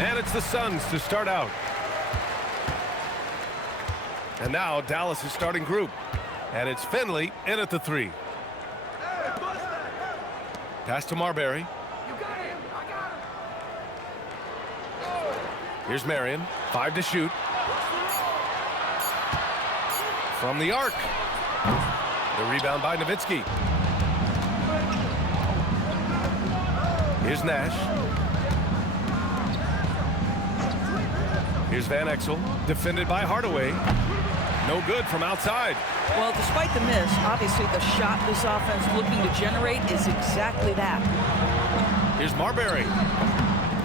And it's the Suns to start out. And now Dallas' starting group. And it's Finley in at the 3. Pass to Marbury. Here's Marion. 5 to shoot. From the arc. The rebound by Nowitzki. Here's Nash. Here's Van Exel. Defended by Hardaway. No good from outside. Well, despite the miss, obviously the shot this offense looking to generate is exactly that. Here's Marbury.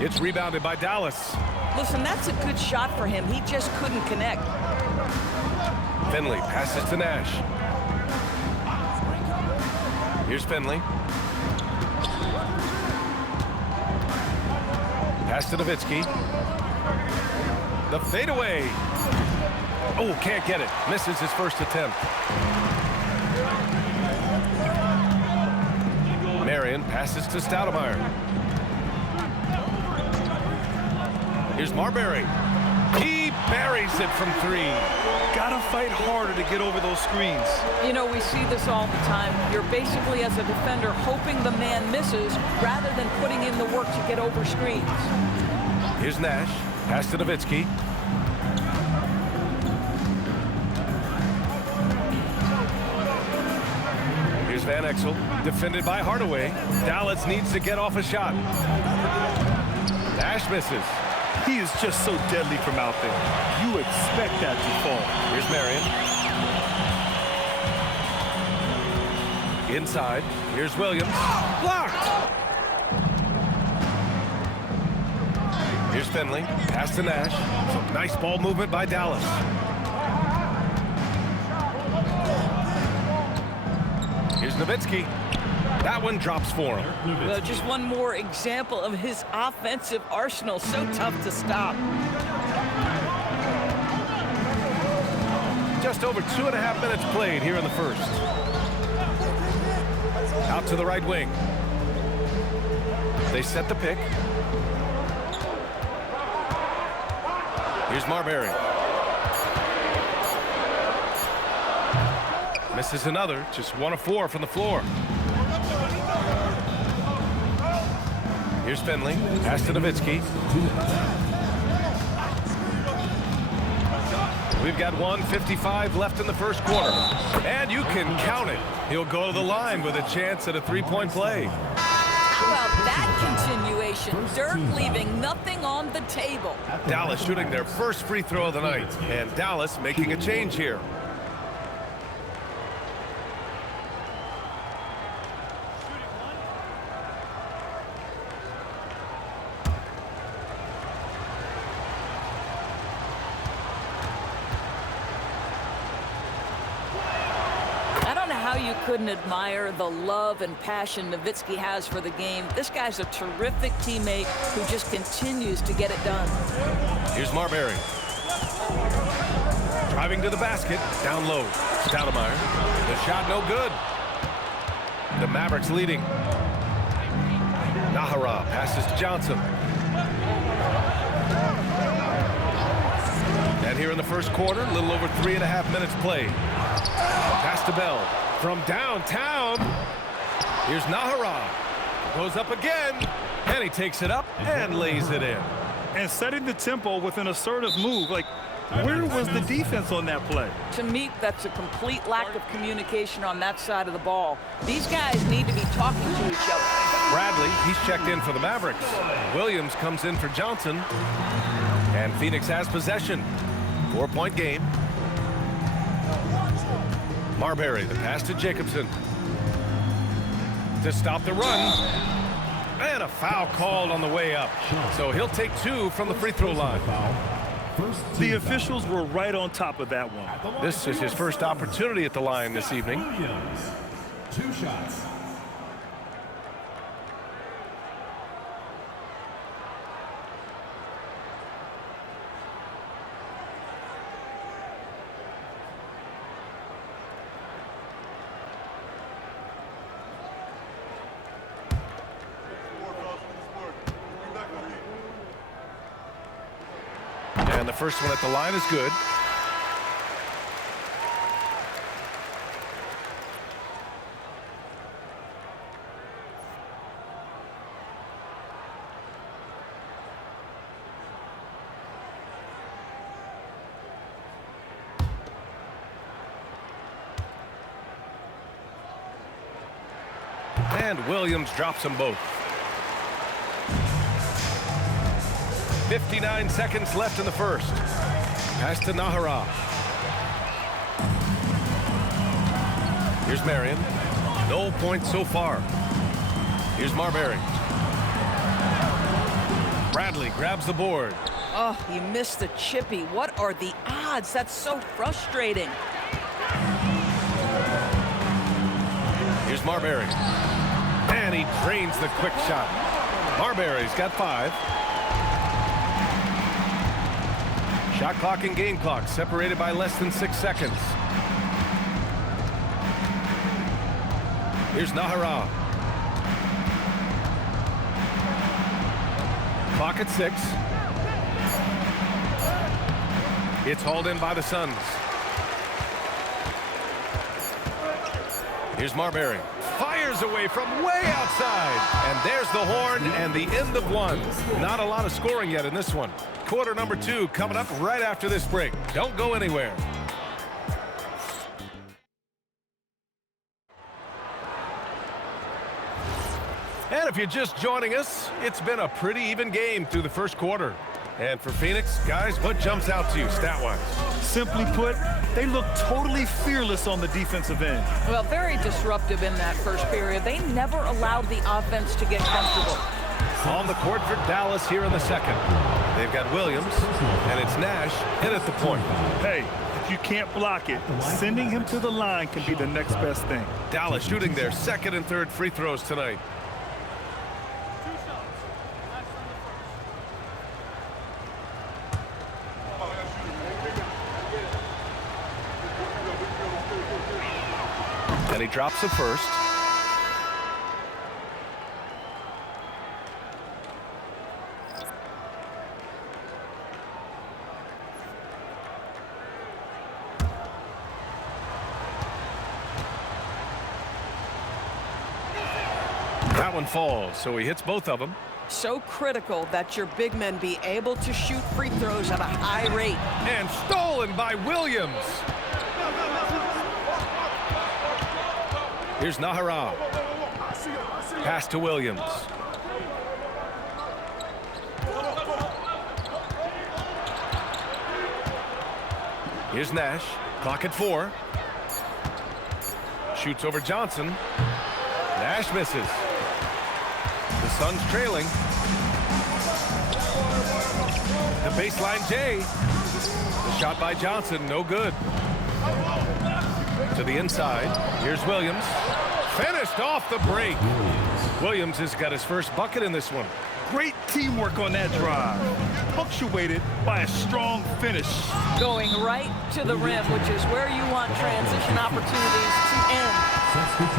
It's rebounded by Dallas. Listen, that's a good shot for him. He just couldn't connect. Finley passes to Nash. Here's Finley. Pass to Nowitzki. The fadeaway. Oh, can't get it. Misses his first attempt. Marion passes to Stoudemire. Here's Marbury. He buries it from 3. Gotta fight harder to get over those screens. You know, we see this all the time. You're basically, as a defender, hoping the man misses rather than putting in the work to get over screens. Here's Nash. Pass to Nowitzki. Here's Van Exel. Defended by Hardaway. Dallas needs to get off a shot. Nash misses. He is just so deadly from out there. You expect that to fall. Here's Marion. Inside. Here's Williams. Blocked. Here's Finley. Pass to Nash. Some nice ball movement by Dallas. Here's Nowitzki. That one drops for him. Well, just one more example of his offensive arsenal. So tough to stop. Just over 2.5 minutes played here in the first. Out to the right wing. They set the pick. Here's Marbury. Misses another. Just 1 of 4 from the floor. Here's Finley. Pass to Nowitzki. We've got 1:55 left in the first quarter. And you can count it. He'll go to the line with a chance at a 3-point play. How about that continuation? Dirk leaving nothing on the table. Dallas shooting their first free throw of the night. And Dallas making a change here. You couldn't admire the love and passion Nowitzki has for the game. This guy's a terrific teammate who just continues to get it done. Here's Marbury. Driving to the basket. Down low. Stoudemire. The shot no good. The Mavericks leading. Nahara passes to Johnson. And here in the first quarter, a little over 3.5 minutes played. Pass to Bell. From downtown, here's Nahara. Goes up again, and he takes it up and lays it in. And setting the tempo with an assertive move. Like, where was the defense on that play? To me, that's a complete lack of communication on that side of the ball. These guys need to be talking to each other. Bradley, he's checked in for the Mavericks. Williams comes in for Johnson. And Phoenix has possession. 4-point game. Marbury, the pass to Jacobson. To stop the run. And a foul called on the way up. So he'll take 2 from the free throw line. The officials were right on top of that one. This is his first opportunity at the line this evening. 2 shots. And the first one at the line is good. And Williams drops them both. 59 seconds left in the first. Pass to Nahara. Here's Marion. No points so far. Here's Marbury. Bradley grabs the board. Oh, he missed the chippy. What are the odds? That's so frustrating. Here's Marbury. And he drains the quick shot. Marbury's got 5. Shot clock and game clock separated by less than 6 seconds. Here's Nahara. Clock at 6. It's hauled in by the Suns. Here's Marbury. Fires away from way outside. And there's the horn and the end of one. Not a lot of scoring yet in this one. Quarter number 2 coming up right after this break. Don't go anywhere. And if you're just joining us, it's been a pretty even game through the first quarter. And for Phoenix, guys, what jumps out to you stat-wise? Simply put, they look totally fearless on the defensive end. Well, very disruptive in that first period. They never allowed the offense to get comfortable. On the court for Dallas here in the second. They've got Williams, and it's Nash in at the point. Hey, if you can't block it, sending him to the line can be the next best thing. Dallas shooting their second and third free throws tonight. And he drops the first. That one falls, so he hits both of them. So critical that your big men be able to shoot free throws at a high rate. And stolen by Williams. Here's Nahara. Pass to Williams. Here's Nash. Clock at 4. Shoots over Johnson. Nash misses. The Suns trailing. The baseline J. The shot by Johnson, no good. To the inside. Here's Williams. Finished off the break. Williams has got his first bucket in this one. Great teamwork on that drive, punctuated by a strong finish. Going right to the rim, which is where you want transition opportunities to end.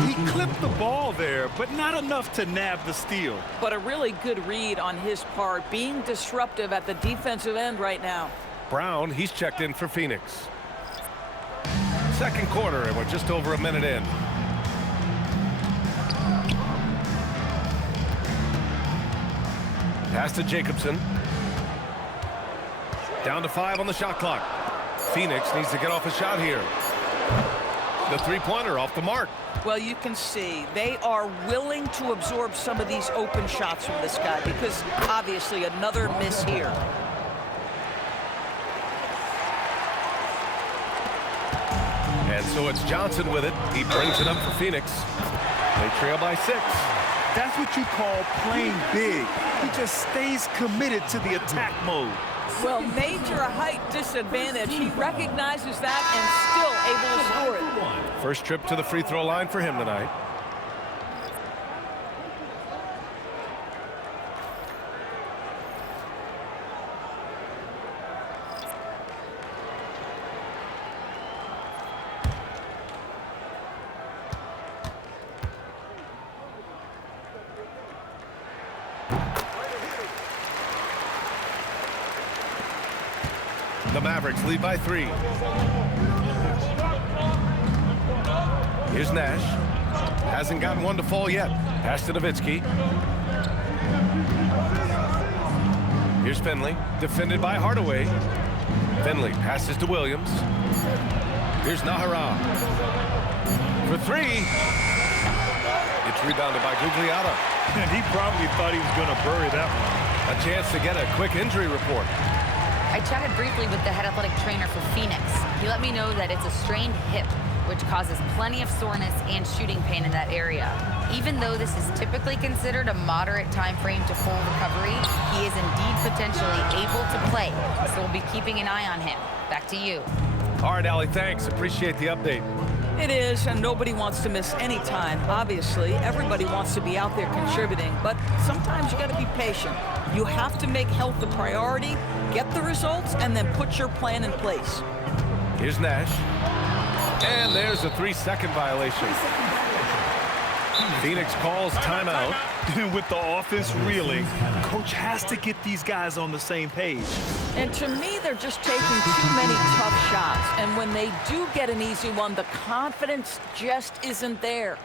He clipped the ball there, but not enough to nab the steal. But a really good read on his part, being disruptive at the defensive end right now. Brown, he's checked in for Phoenix. Second quarter, and we're just over a minute in. Pass to Jacobson. Down to 5 on the shot clock. Phoenix needs to get off a shot here. The three-pointer off the mark. Well, you can see they are willing to absorb some of these open shots from this guy because obviously another miss here. And so it's Johnson with it. He brings it up for Phoenix. They trail by 6. That's what you call playing big. He just stays committed to the attack mode. Well, major height disadvantage. He recognizes that and still able to score it. First trip to the free throw line for him tonight. The Mavericks lead by 3. Here's Nash. Hasn't gotten one to fall yet. Pass to Nowitzki. Here's Finley. Defended by Hardaway. Finley passes to Williams. Here's Nahara. For 3. It's rebounded by Gugliotta. And he probably thought he was going to bury that one. A chance to get a quick injury report. I chatted briefly with the head athletic trainer for Phoenix. He let me know that it's a strained hip, which causes plenty of soreness and shooting pain in that area. Even though this is typically considered a moderate time frame to full recovery, he is indeed potentially able to play. So we'll be keeping an eye on him. Back to you. All right, Allie, thanks. Appreciate the update. It is, and nobody wants to miss any time. Obviously, everybody wants to be out there contributing, but sometimes you got to be patient. You have to make health a priority, get the results, and then put your plan in place. Here's Nash. And there's a 3-second violation. Phoenix calls timeout. With the offense reeling, coach has to get these guys on the same page. And to me, they're just taking too many tough shots. And when they do get an easy one, the confidence just isn't there.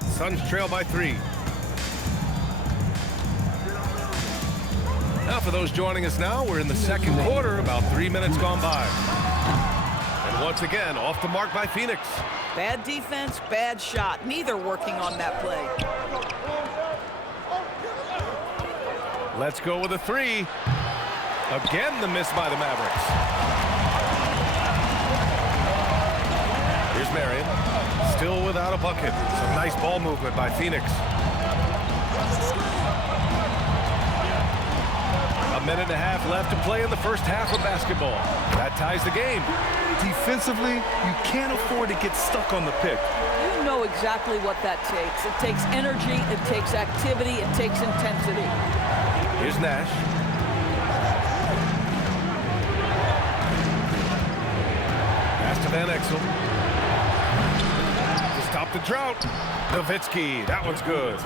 Suns trail by 3. Now for those joining us now, we're in the second quarter, about 3 minutes gone by. And once again, off the mark by Phoenix. Bad defense, bad shot. Neither working on that play. Let's go with a 3. Again, the miss by the Mavericks. Here's Marion. Still without a bucket. Some nice ball movement by Phoenix. A minute and a half left to play in the first half of basketball. That ties the game. Defensively, you can't afford to get stuck on the pick. You know exactly what that takes. It takes energy, it takes activity, it takes intensity. Here's Nash. Pass to Van Exel. To stop the drought. Nowitzki, that one's good.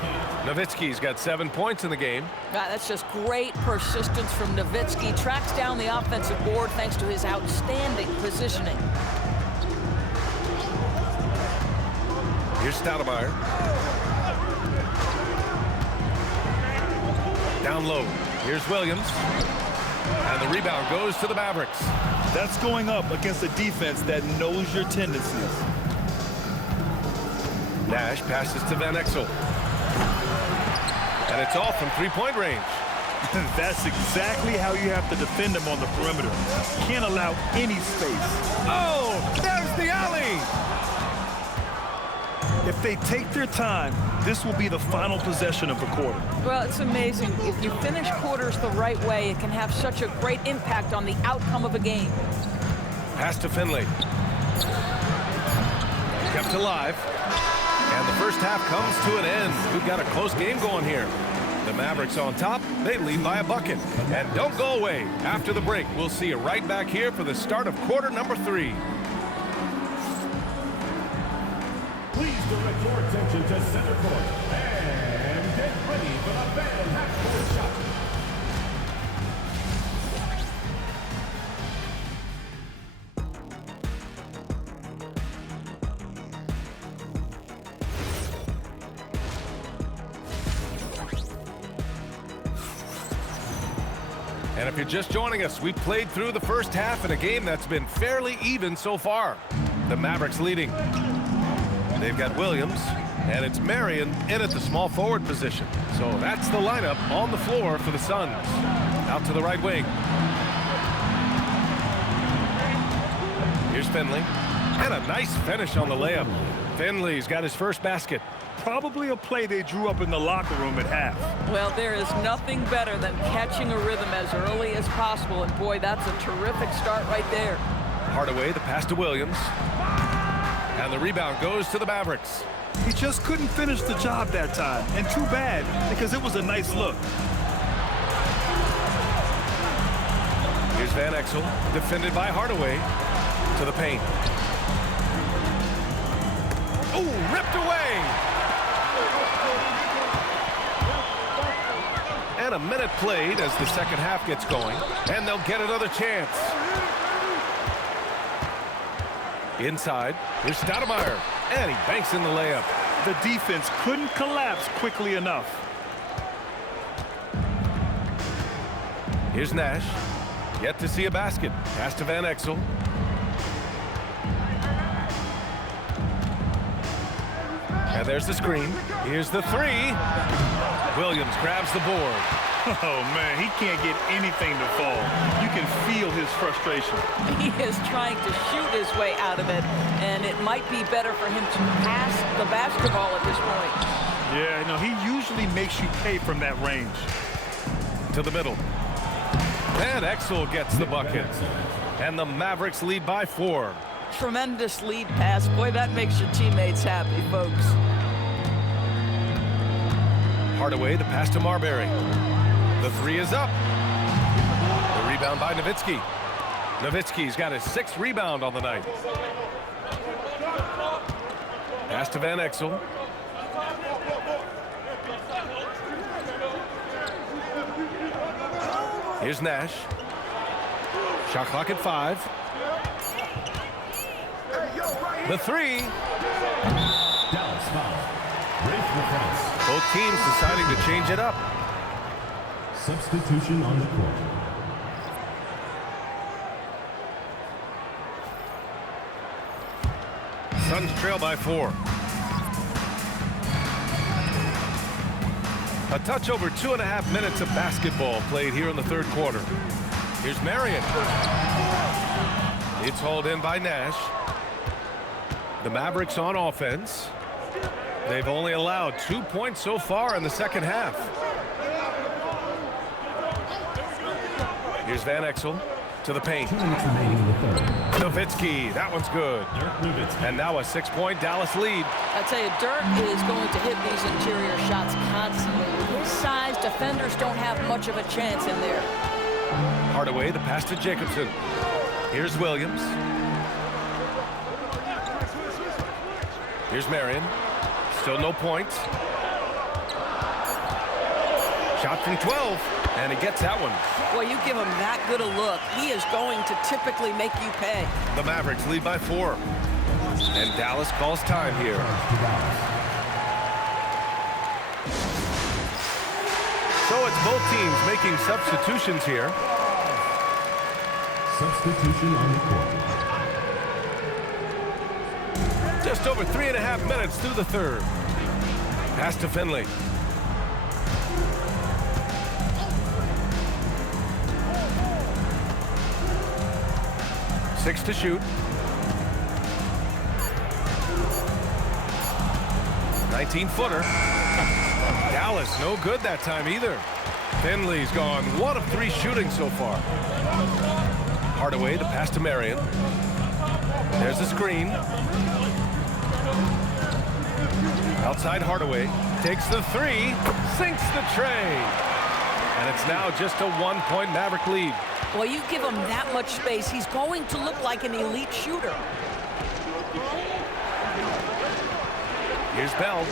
Nowitzki's got 7 points in the game. That's just great persistence from Nowitzki. Tracks down the offensive board thanks to his outstanding positioning. Here's Stoudemire. Down low. Here's Williams. And the rebound goes to the Mavericks. That's going up against a defense that knows your tendencies. Nash passes to Van Exel. And it's off from three-point range. That's exactly how you have to defend him on the perimeter. Can't allow any space. Oh, there's the alley! If they take their time, this will be the final possession of the quarter. Well, it's amazing. If you finish quarters the right way, it can have such a great impact on the outcome of a game. Pass to Finley. Kept alive. And the first half comes to an end. We've got a close game going here. The Mavericks on top. They lead by a bucket. And don't go away. After the break, we'll see you right back here for the start of quarter number 3. Please direct your attention to center court and get ready for the Van half-court shot. And if you're just joining us, we played through the first half in a game that's been fairly even so far. The Mavericks leading. They've got Williams, and it's Marion in at the small forward position. So that's the lineup on the floor for the Suns. Out to the right wing. Here's Finley. And a nice finish on the layup. Finley's got his first basket. Probably a play they drew up in the locker room at half. Well, there is nothing better than catching a rhythm as early as possible. And boy, that's a terrific start right there. Hardaway, the pass to Williams. And the rebound goes to the Mavericks. He just couldn't finish the job that time. And too bad, because it was a nice look. Here's Van Exel, defended by Hardaway. To the paint. Oh, ripped away. And a minute played as the second half gets going. And they'll get another chance. Inside, here's Stoudemire. And he banks in the layup. The defense couldn't collapse quickly enough. Here's Nash. Yet to see a basket. Pass to Van Exel. And there's the screen. Here's the three. Williams grabs the board. Oh, man, he can't get anything to fall. You can feel his frustration. He is trying to shoot his way out of it, and it might be better for him to pass the basketball at this point. Yeah, no, he usually makes you pay from that range. To the middle. Van Exel gets the bucket. And the Mavericks lead by 4. Tremendous lead pass. Boy, that makes your teammates happy, folks. Hardaway, the pass to Marbury. The three is up. The rebound by Nowitzki. Nowitzki's got his 6th rebound on the night. Pass to Van Exel. Here's Nash. Shot clock at 5. The three. Dallas foul. Race defense. Both teams deciding to change it up. Substitution on the court. Suns trail by 4. A touch over 2.5 minutes of basketball played here in the third quarter. Here's Marion. It's hauled in by Nash. The Mavericks on offense. They've only allowed 2 points so far in the second half. Here's Van Exel to the paint. 2 minutes remaining in the third. Nowitzki, that one's good. And now a 6-point Dallas lead. I tell you, Dirk is going to hit these interior shots constantly. With his size, defenders don't have much of a chance in there. Hardaway, the pass to Jacobson. Here's Williams. Here's Marion. Still no points. Shot from 12, and he gets that one. Well, you give him that good a look, he is going to typically make you pay. The Mavericks lead by 4. And Dallas calls time here. So it's both teams making substitutions here. Substitution on the court. Just over 3.5 minutes through the third. Pass to Finley. Six to shoot. 19-footer. Dallas no good that time either. Finley's gone 1 of 3 shooting so far. Hardaway, the pass to Marion. There's a screen. Outside Hardaway. Takes the 3. Sinks the tray. And it's now just a 1-point Maverick lead. Well, you give him that much space, he's going to look like an elite shooter. Here's Bell.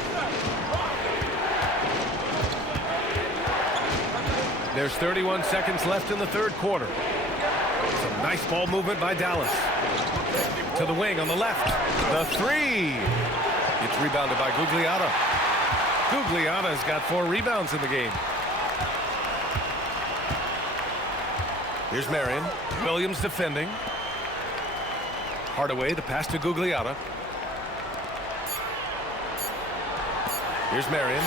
There's 31 seconds left in the third quarter. Some nice ball movement by Dallas. To the wing on the left. The 3. It's rebounded by Gugliotta. Gugliotta's got 4 rebounds in the game. Here's Marion. Williams defending. Hardaway, the pass to Gugliotta. Here's Marion.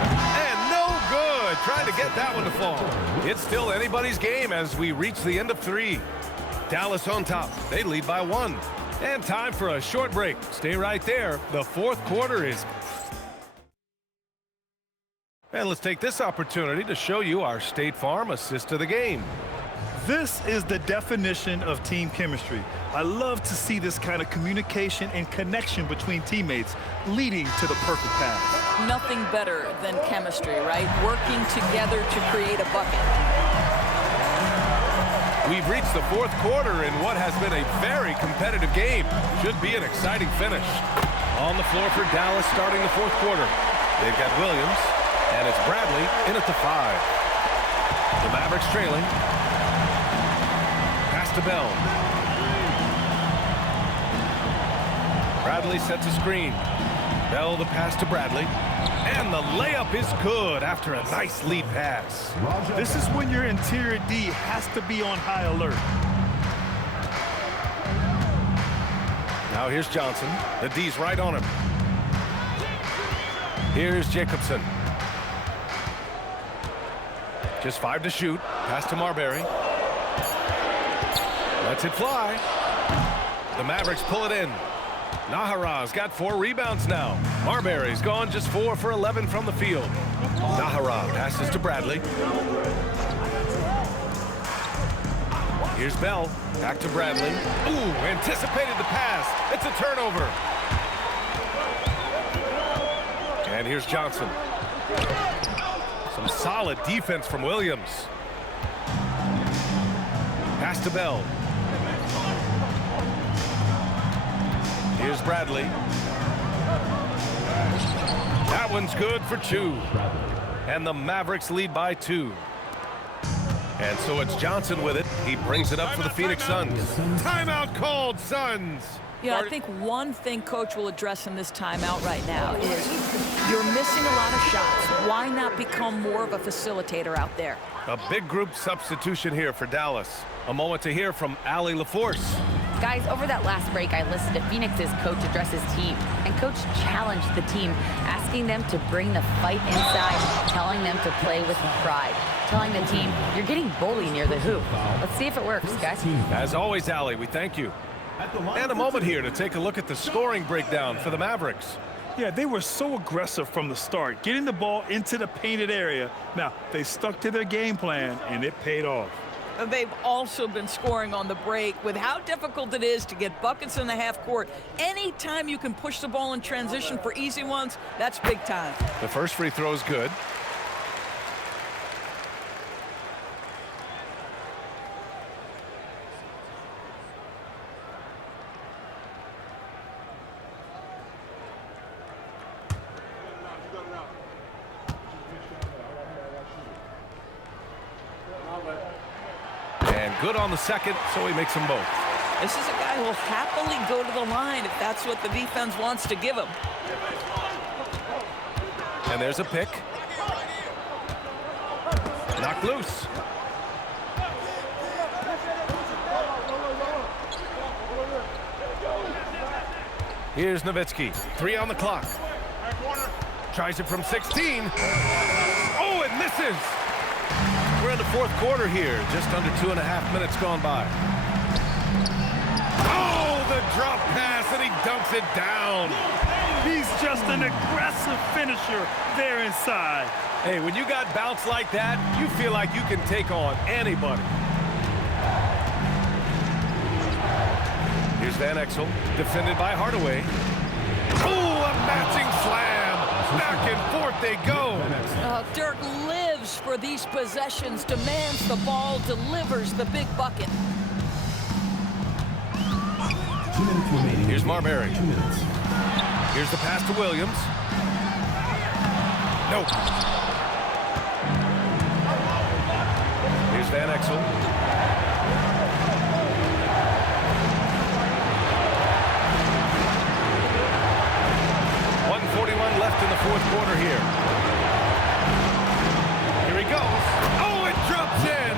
And no good. Trying to get that one to fall. It's still anybody's game as we reach the end of 3. Dallas on top. They lead by 1. And time for a short break. Stay right there. The fourth quarter is... And let's take this opportunity to show you our State Farm assist of the game. This is the definition of team chemistry. I love to see this kind of communication and connection between teammates leading to the perfect pass. Nothing better than chemistry, right? Working together to create a bucket. We've reached the fourth quarter in what has been a very competitive game. Should be an exciting finish. On the floor for Dallas starting the fourth quarter. They've got Williams, and it's Bradley in at the 5. The Mavericks trailing. Pass to Bell. Bradley sets a screen. Bell the pass to Bradley. And the layup is good after a nice lead pass. This is when your interior D has to be on high alert. Now here's Johnson. The D's right on him. Here's Jacobson. Just 5 to shoot. Pass to Marbury. Lets it fly. The Mavericks pull it in. Nahara's got 4 rebounds now. Marbury's gone just 4 for 11 from the field. Nahara passes to Bradley. Here's Bell. Back to Bradley. Ooh, anticipated the pass. It's a turnover. And here's Johnson. Some solid defense from Williams. Pass to Bell. Here's Bradley. That one's good for 2. And the Mavericks lead by 2. And so it's Johnson with it. He brings it up for the Phoenix Suns. Timeout called, Suns. Yeah, I think one thing Coach will address in this timeout right now is you're missing a lot of shots. Why not become more of a facilitator out there? A big group substitution here for Dallas. A moment to hear from Allie LaForce. Guys, over that last break, I listened to Phoenix's coach address his team, and Coach challenged the team, asking them to bring the fight inside, telling them to play with pride, telling the team, you're getting bullied near the hoop. Let's see if it works, guys. As always, Allie, we thank you. And a moment here to take a look at the scoring breakdown for the Mavericks. Yeah, they were so aggressive from the start, getting the ball into the painted area. Now, they stuck to their game plan, and it paid off. They've also been scoring on the break. With how difficult it is to get buckets in the half court, anytime you can push the ball in transition for easy ones, that's big time. The first free throw is good. Good on the second, so he makes them both. This is a guy who will happily go to the line if that's what the defense wants to give him. And there's a pick. Knocked loose. Here's Nowitzki. 3 on the clock. Tries it from 16. Oh, it misses. We're in the fourth quarter here. Just under 2.5 minutes gone by. Oh, the drop pass, and he dunks it down. He's just an aggressive finisher there inside. Hey, when you got bounce like that, you feel like you can take on anybody. Here's Van Exel, defended by Hardaway. Oh, a matching slam. Back and forth they go. Dirk lives for these possessions, demands the ball, delivers the big bucket. 2 minutes remaining. Here's Marbury. 2 minutes. Here's the pass to Williams. Nope. Here's Van Exel. Left in the fourth quarter here. Here he goes. Oh, it drops in.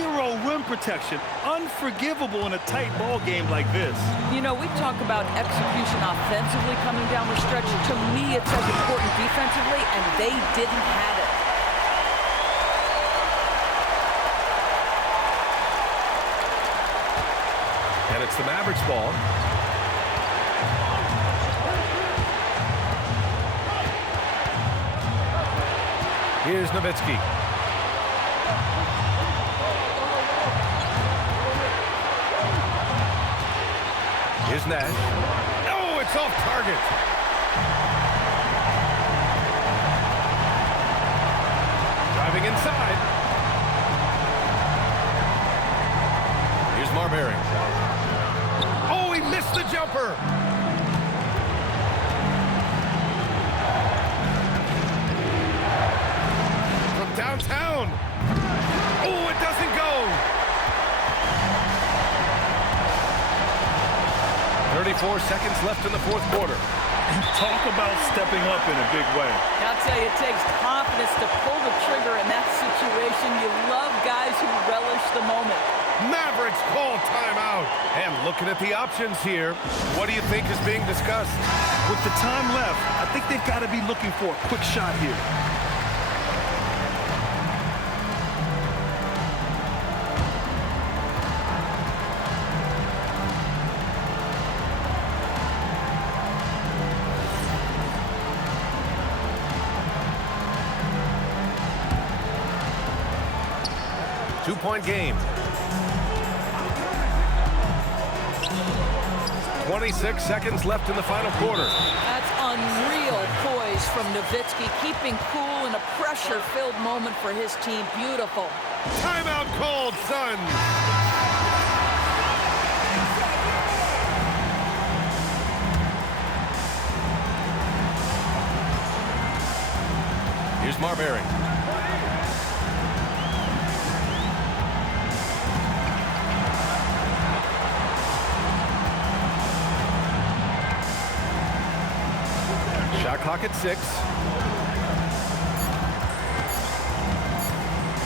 0 rim protection. Unforgivable in a tight ball game like this. You know, we talk about execution offensively coming down the stretch. To me, it's as important defensively, and they didn't have it. And it's the Mavericks ball. Here's Nowitzki. Here's Nash. Oh, it's off target. Driving inside. Marbury. Oh, he missed the jumper. From downtown. Oh, it doesn't go. 34 seconds left in the fourth quarter. Talk about stepping up in a big way. I'll tell you, it takes confidence to pull the trigger in that situation. You love guys who relish the moment. Mavericks call timeout. And looking at the options here, what do you think is being discussed? With the time left, I think they've got to be looking for a quick shot here. Two-point game. 26 seconds left in the final quarter. That's unreal poise from Nowitzki, keeping cool in a pressure-filled moment for his team. Beautiful. Timeout called, Suns. Here's Marbury. Shot clock at 6.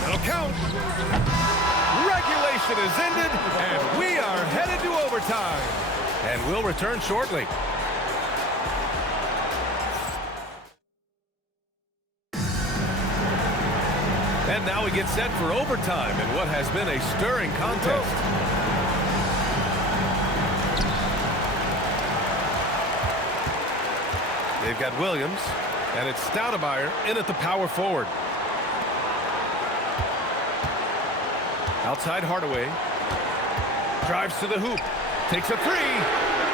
That'll count. Regulation is ended, and we are headed to overtime. And we'll return shortly. And now we get set for overtime in what has been a stirring contest. They've got Williams, and it's Stoudemire in at the power forward. Outside Hardaway. Drives to the hoop. Takes a three.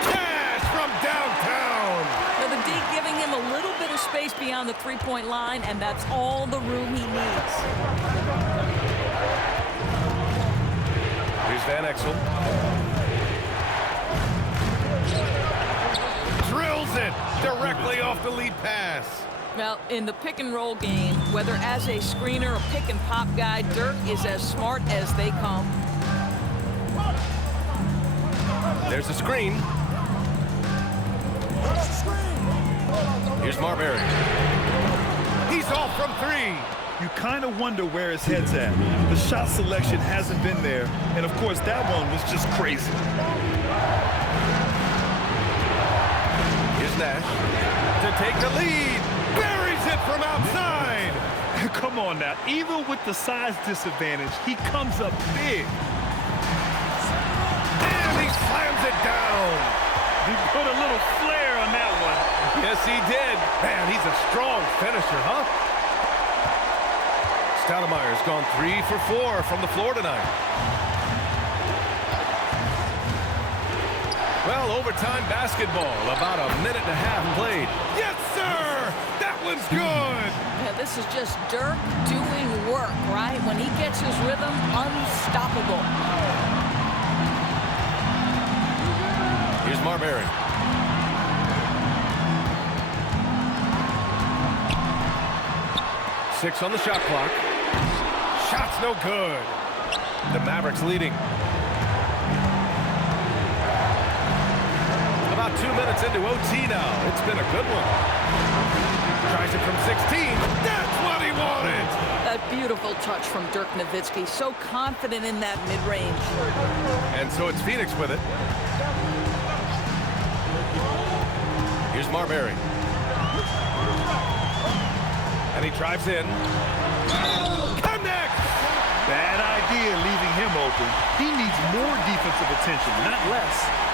Cash from downtown. Now the D giving him a little bit of space beyond the three-point line, and that's all the room he needs. Here's Van Exel. Drills it directly off the lead pass. Well, in the pick-and-roll game, whether as a screener or pick-and-pop guy, Dirk is as smart as they come. There's a screen. Here's Marbury. He's off from 3. You kind of wonder where his head's at. The shot selection hasn't been there, and of course that one was just crazy. Here's Nash to take the lead. Buries it from outside. Come on now, even with the size disadvantage, he comes up big. And he slams it down. He put a little flair on that one. Yes, he did. Man, he's a strong finisher, huh? Stoudemire's gone 3 for 4 from the floor tonight. Well, overtime basketball, about a minute and a half played. Yes, sir! That one's good! Yeah, this is just Dirk doing work, right? When he gets his rhythm, unstoppable. Here's Marbury. Six on the shot clock. Shot's no good. The Mavericks leading. About 2 minutes into OT now. It's been a good one. Tries it from 16. That's what he wanted. That beautiful touch from Dirk Nowitzki. So confident in that mid-range. And so it's Phoenix with it. Here's Marbury. And he drives in. Connect! Bad idea leaving him open. He needs more defensive attention, not less.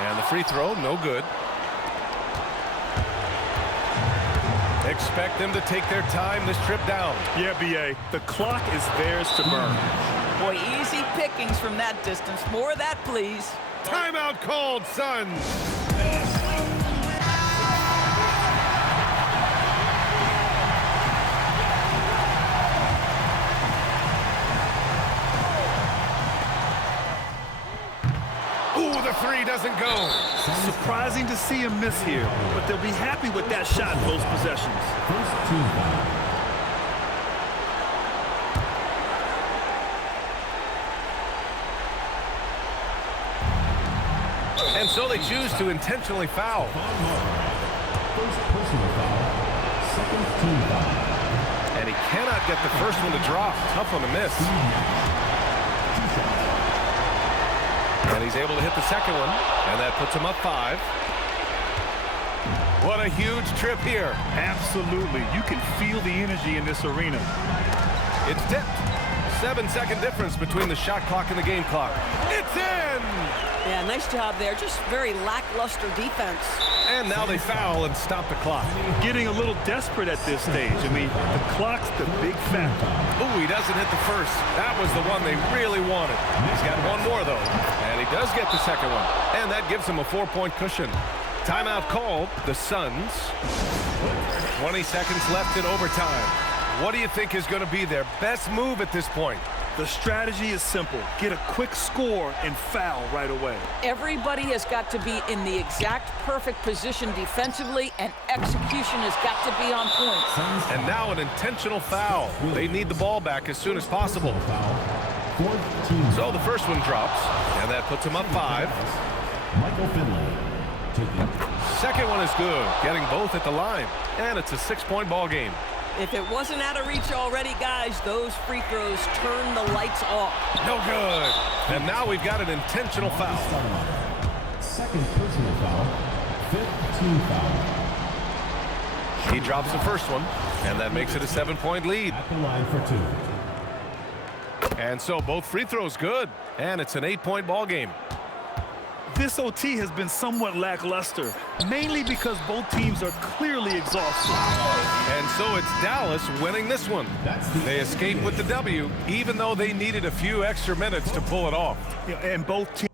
And the free throw, no good. expect them to take their time this trip down. Yeah, B.A., the clock is theirs to burn. Boy, easy pickings from that distance. More of that, please. Timeout called, Suns. Ooh, the three doesn't go. Surprising to see him miss here, but they'll be happy with that shot both possessions. First team foul. And so they choose to intentionally foul. First personal foul. Second team foul. And he cannot get the first one to drop. Tough one to miss. And he's able to hit the second one, and that puts him up 5. What a huge trip here. Absolutely. You can feel the energy in this arena. It's tipped. 7-second difference between the shot clock and the game clock. It's in! Yeah, nice job there. Just very lackluster defense. And now they foul and stop the clock. Getting a little desperate at this stage. I mean, the clock's the big factor. Ooh, he doesn't hit the first. That was the one they really wanted. He's got one more, though. And he does get the second one. And that gives him a 4-point cushion. Timeout called. The Suns. 20 seconds left in overtime. What do you think is going to be their best move at this point? The strategy is simple. Get a quick score and foul right away. Everybody has got to be in the exact perfect position defensively, and execution has got to be on point. And now an intentional foul. They need the ball back as soon as possible. So the first one drops, and that puts him up 5. Michael Finley taking. Second one is good, getting both at the line. And it's a 6-point ball game. If it wasn't out of reach already, guys, those free throws turn the lights off. No good. And now we've got an intentional foul. Second personal foul. Fifth team foul. He drops the first one, and that makes it a 7-point lead. At the line for 2. And so both free throws good, and it's an 8-point ball game. This OT has been somewhat lackluster, mainly because both teams are clearly exhausted. And so it's Dallas winning this one. They escape with the W, even though they needed a few extra minutes to pull it off. Yeah, and both teams